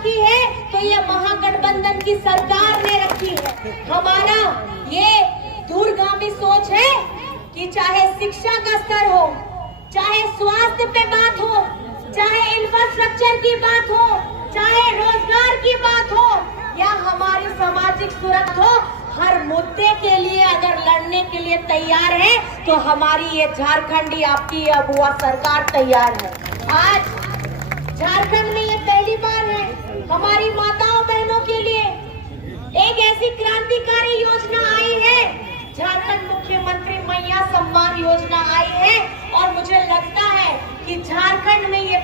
रखी है तो ये महागठबंधन की सरकार ने रखी है। हमारा ये दूरगामी सोच है कि चाहे शिक्षा का स्तर हो, चाहे स्वास्थ्य पे बात हो, चाहे इंफ्रास्ट्रक्चर की बात हो, चाहे रोजगार की बात हो या हमारी सामाजिक सुरक्षा हो, हर मुद्दे के लिए अगर लड़ने के लिए तैयार है तो हमारी ये झारखंडी आपकी अबुआ सरकार तैयार है। आज झारखंड में ये पहली बार है हमारी माताओं बहनों के लिए एक ऐसी क्रांतिकारी योजना आई है, झारखंड मुख्यमंत्री मैया सम्मान योजना आई है। और मुझे लगता है कि झारखंड में ये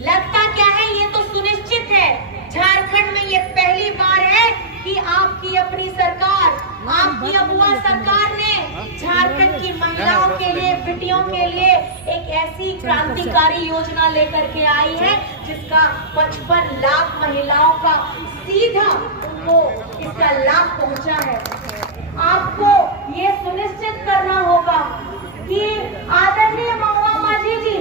लगता क्या है, ये तो सुनिश्चित है, झारखंड में ये पहली बार है कि आपकी अपनी सरकार, आपकी अबुआ सरकार ने झारखंड की महिलाओं के लिए, बेटियों के लिए एक ऐसी क्रांतिकारी योजना लेकर के आई है जिसका 55 लाख महिलाओं का सीधा उनको इसका लाभ पहुंचा है। आपको ये सुनिश्चित करना होगा कि आदरणीय महुआ माझी जी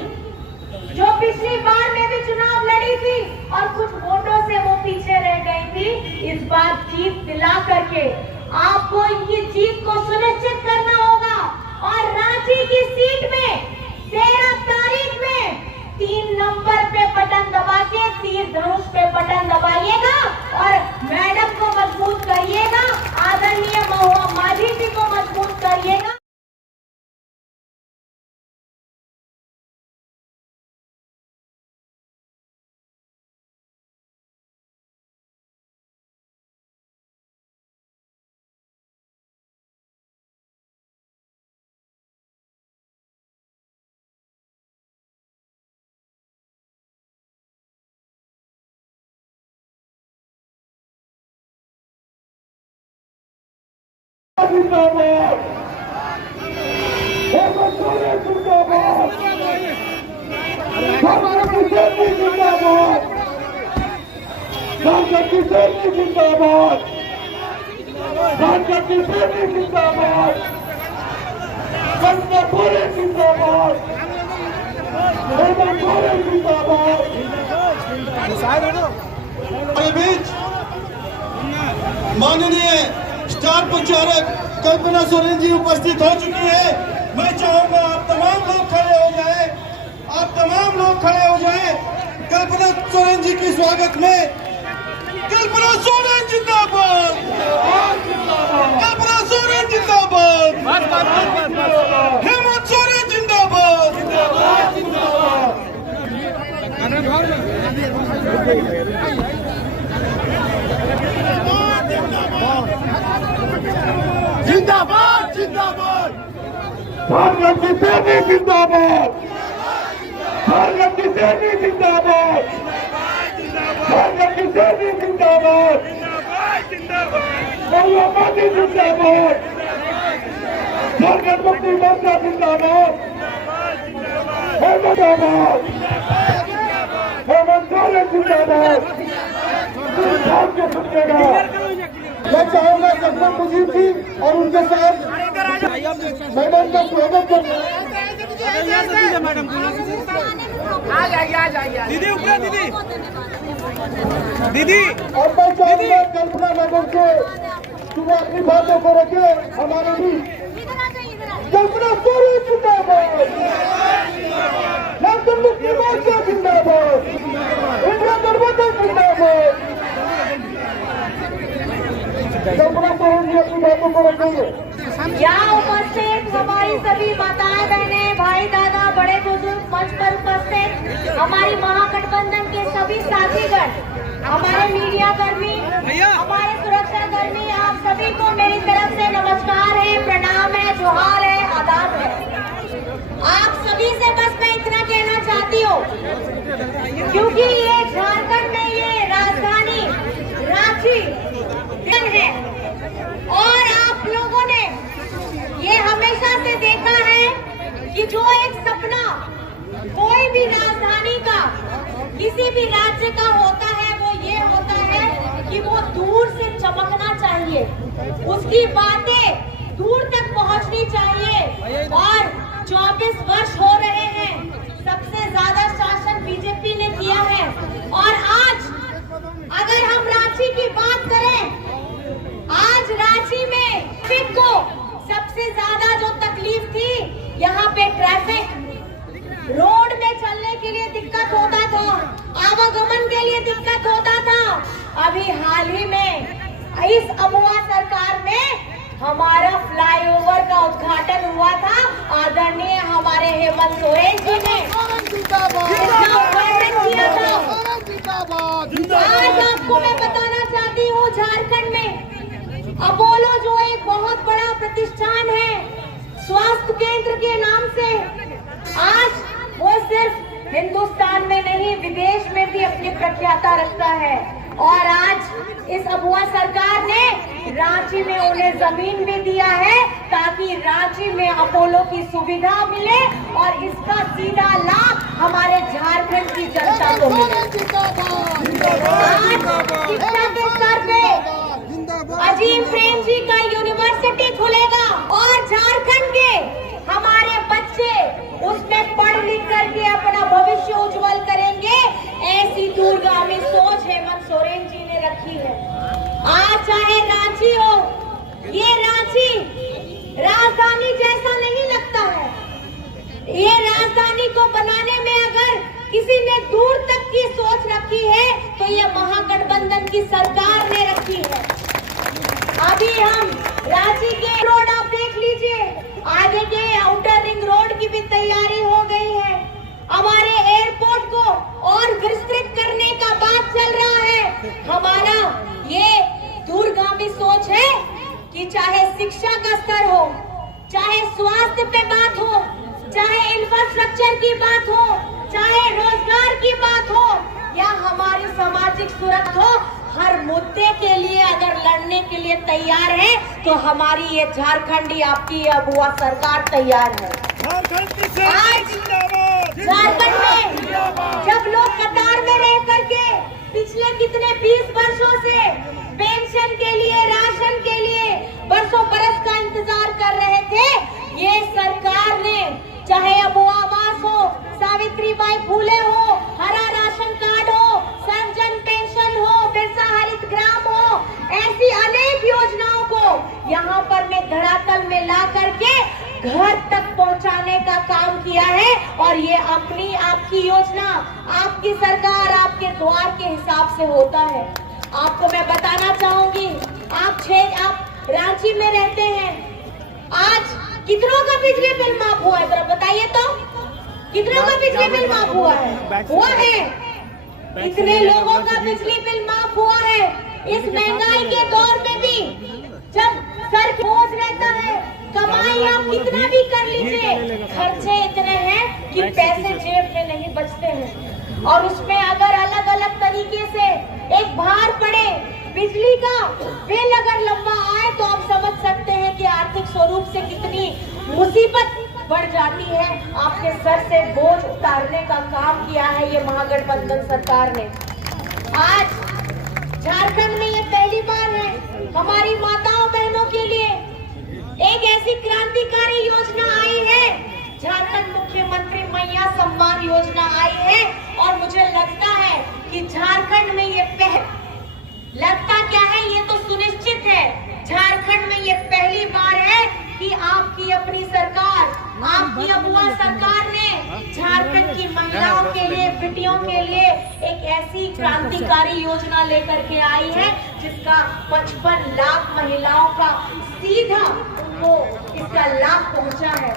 जो पिछली बार में भी चुनाव लड़ी थी और कुछ वोटों से वो पीछे रह गई थी, इस बार जीत दिला करके आपको इनकी जीत को सुनिश्चित करना होगा। और रांची की सीट में 13 तारीख में 3 नंबर पे बटन दबा के तीर धनुष पे बटन दबाइएगा और मैडम को मजबूत करिएगा, आदरणीय महुआ माझी जी को मजबूत करिएगा। जिंदाबाद, हेमंत सोरेन जिंदाबाद, झारखंड की सेना जिंदाबाद, झारखंड की सेना जिंदाबाद, झारखंड की सेना जिंदाबाद, हेमंत सोरेन जिंदाबाद, हेमंत सोरेन जिंदाबाद। हमारे बीच माननीय स्टार प्रचारक कल्पना सोरेन जी उपस्थित हो चुकी है। मैं चाहूंगा आप तमाम लोग खड़े हो जाएं, आप तमाम लोग खड़े हो जाएं कल्पना सोरेन जी के स्वागत में। कल्पना सोरेन जिंदाबाद, कल्पना सोरेन जिंदाबाद, हेमंत सोरेन जिंदाबाद। जिंदाबाद, जिंदाबाद, झारखंड की सेना जिंदाबाद, झारखंड की सेना जिंदाबाद, झारखंड की सेना जिंदाबाद, महुआ माझी जिंदाबाद, झारखंड मुक्ति मोर्चा जिंदाबाद, जिंदाबाद, हेमंत सोरेन जिंदाबाद। मैं चाहूंगा जगदम मुजीब जी और उनके साथ मैडम का स्वागत करना। आ जाइए दीदी, ऊपर दीदी। और मैं चाहूंगा कल्पना मैडम के शुरुआती बातों को रखे हमारे भी। कल्पना सोरेन जिंदाबाद, झारखंड मुक्ति मोर्चा जिंदाबाद, इंडिया गठबंधन जिंदाबाद। कल्पना सोरेन जी अपनी बातों को रखेंगे। यहाँ उपस्थित हमारी सभी माताएं बहनें, भाई दादा, बड़े बुजुर्ग, मंच पर उपस्थित हमारी महागठबंधन के सभी साथीगण, हमारे मीडिया कर्मी, हमारे सुरक्षा कर्मी, आप सभी को मेरी तरफ से नमस्कार है, प्रणाम है, जोहार है, आदाब है। आप सभी से बस मैं इतना कहना चाहती हूँ, क्योंकि ये झारखंड में ये राजधानी रांची है और आप लोगों ने ये हमेशा से देखा है कि जो एक सपना कोई भी राजधानी का, किसी भी राज्य का होता है, वो ये होता है कि वो दूर से चमकना चाहिए, उसकी बातें दूर तक पहुंचनी चाहिए। और 24 वर्ष हो रहे हैं, सबसे ज्यादा शासन बीजेपी ने किया है और आज विधायक को सबसे ज्यादा जो तकलीफ थी, यहाँ पे ट्रैफिक, रोड में चलने के लिए दिक्कत होता था, आवागमन के लिए दिक्कत होता था। अभी हाल ही में इस अबुआ सरकार में हमारा फ्लाईओवर का उद्घाटन हुआ था, आदरणीय हमारे हेमंत सोरेन जी ने इसका उद्घाटन किया था। आज आपको मैं बताना चाहती हूँ, झारखंड में अपोलो जो एक बहुत बड़ा प्रतिष्ठान है स्वास्थ्य केंद्र के नाम से, आज वो सिर्फ हिंदुस्तान में नहीं विदेश में भी अपनी प्रख्याता रखता है। और आज इस अबुआ सरकार ने रांची में उन्हें जमीन भी दिया है ताकि रांची में अपोलो की सुविधा मिले और इसका सीधा लाभ हमारे झारखंड की जनता को मिले। आज शिक्षा के स्तर पे अजीम प्रेम जी का यूनिवर्सिटी खुलेगा और झारखंड के हमारे बच्चे उसमें पढ़ लिख करके अपना भविष्य उज्जवल करेंगे। ऐसी दूरगामी सोच हेमंत सोरेन जी ने रखी है। आज चाहे रांची हो, ये रांची राजधानी जैसा नहीं लगता है। ये राजधानी को बनाने में अगर किसी ने दूर तक की सोच रखी है तो ये महागठबंधन की सरकार ने रखी है। अभी हम रांची के रोड आप देख लीजिए, आगे के आउटर रिंग रोड की भी तैयारी हो गई है। हमारे एयरपोर्ट को और विस्तृत करने का बात चल रहा है। हमारा ये दूरगामी सोच है कि चाहे शिक्षा का स्तर हो, चाहे स्वास्थ्य पे बात हो, चाहे इंफ्रास्ट्रक्चर की बात हो, चाहे रोजगार की बात हो या हमारी सामाजिक सुरक्षा हो, हर मुद्दे के लिए अगर लड़ने के लिए तैयार है तो हमारी ये झारखंडी आपकी अबुआ सरकार तैयार है। आज झारखंड में जब लोग कतार में रह करके पिछले कितने 20 वर्षों से पेंशन के लिए, राशन के लिए बरसों बरस का इंतजार कर रहे थे, ये सरकार ने चाहे अबुआ आवास हो, सावित्रीबाई फूले हो, हरा राशन कार्ड हो, सर्वजन पेंशन हो, बिरसा हरित ग्राम हो, ऐसी अनेक योजनाओं को यहाँ पर में धरातल में ला करके घर तक पहुँचाने का काम किया है। और ये अपनी आपकी योजना, आपकी सरकार आपके द्वार के हिसाब से होता है। आपको मैं बताना चाहूंगी, आप रांची में रहते हैं, आज कितनों का बिजली बिल माफ हुआ है जरा बताइए तो, कितनों का बिजली बिल माफ हुआ है? हुआ है। इतने लोगों का बिजली बिल माफ हुआ है। इस महंगाई के दौर में भी जब सर बोझ रहता है, कमाई आप कितना भी कर लीजिए, खर्चे इतने हैं कि पैसे जेब में नहीं बचते हैं। और उसमें अगर अलग अलग तरीके से एक भार पड़े, बिजली का बिल अगर लंबा आए तो आप समझ सकते हैं कि आर्थिक स्वरूप से कितनी मुसीबत बढ़ जाती है। आपके सर से बोझ उतारने का काम किया है ये महागठबंधन सरकार ने। आज झारखंड में ये पहली बार है हमारी माताओं बहनों के लिए एक ऐसी क्रांतिकारी योजना आई है, झारखंड मुख्यमंत्री मैया सम्मान योजना आई है। और मुझे लगता है कि झारखंड में ये लगता क्या है, ये तो सुनिश्चित है, झारखंड में ये पहली बार है कि आपकी अपनी सरकार, आपकी अबुआ सरकार ने झारखंड की महिलाओं के लिए, बेटियों के लिए एक ऐसी क्रांतिकारी योजना लेकर के आई है जिसका 55 लाख महिलाओं का सीधा उनको इसका लाभ पहुंचा है।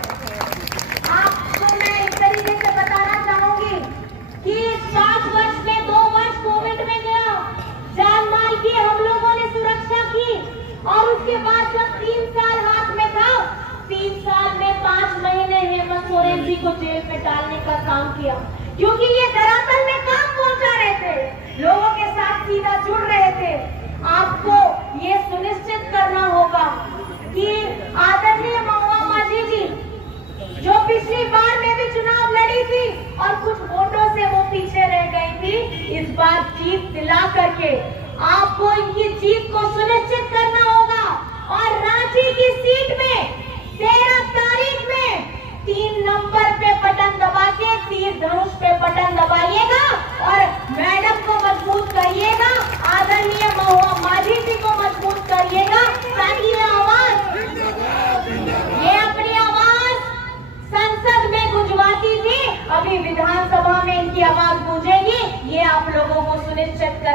आपको मैं इस तरीके से बताना चाहूंगी कि 5 वर्ष में 2 वर्ष कोविड में गया, जान माल की हम लोगों ने सुरक्षा की और उसके बाद जब 3 साल हाथ में था, 3 साल में 5 महीने हेमंत सोरेन जी को जेल में डालने का काम किया, क्योंकि ये धरातल में काम पहुंचा रहे थे, लोगों के साथ सीधा जुड़ रहे थे। आपको ये सुनिश्चित करना होगा कि आदरणीय महुआ माझी जी जो पिछली बार में भी चुनाव लड़ी थी और कुछ वोटों से वो पीछे रह गई थी, इस बार जीत दिला करके आपको इनकी जीत को सुनिश्चित करना होगा। और रांची की सीट में 13 तारीख में 3 नंबर पे बटन दबा के तीर धनुष पे बटन दबाइएगा और मैडम को मजबूत करिएगा, आदरणीय महुआ माझी जी को मजबूत करिएगा ताकि ये आवाज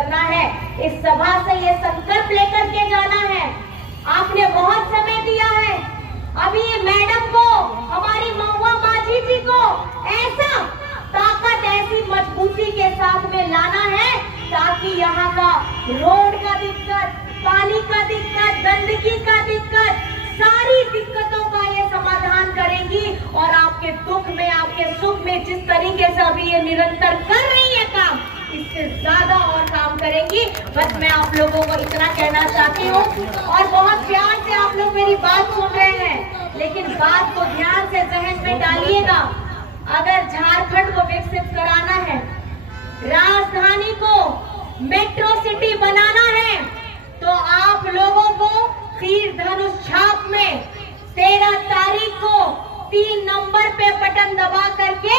करना है, इस सभा से ये संकल्प लेकर के जाना है। आपने बहुत समय दिया है, अभी मैडम को, हमारी महुआ माझी जी को ऐसा ताकत, ऐसी मजबूती के साथ में लाना है ताकि यहाँ का रोड का दिक्कत, पानी का दिक्कत, गंदगी का दिक्कत, सारी दिक्कतों का ये समाधान करेंगी और आपके दुख में, आपके सुख में जिस तरीके से अभी ये निरंतर कर रही है काम, इससे ज्यादा और काम करेंगी। बस मैं आप लोगों को इतना कहना चाहती हूँ और बहुत प्यार से आप लोग मेरी बात सुन रहे हैं, लेकिन बात को ध्यान से जहन में डालिएगा। अगर झारखंड को विकसित कराना है, राजधानी को मेट्रो सिटी बनाना है, तो आप लोगों को तीर धनुष छाप में 13 तारीख को 3 नंबर पे बटन दबा करके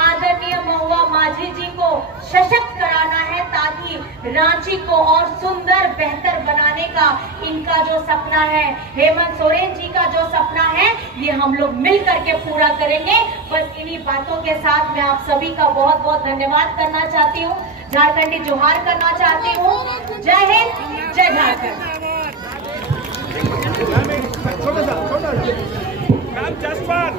आदरणीय महुआ माझी जी को सशक्त कराना है ताकि रांची को और सुंदर, बेहतर बनाने का इनका जो सपना है, हेमंत सोरेन जी का जो सपना है, ये हम लोग मिल करके पूरा करेंगे। बस इन्हीं बातों के साथ मैं आप सभी का बहुत बहुत धन्यवाद करना चाहती हूँ, झारखंडी जोहार करना चाहती हूँ। जय हिंद, जय झारखंड। Just one.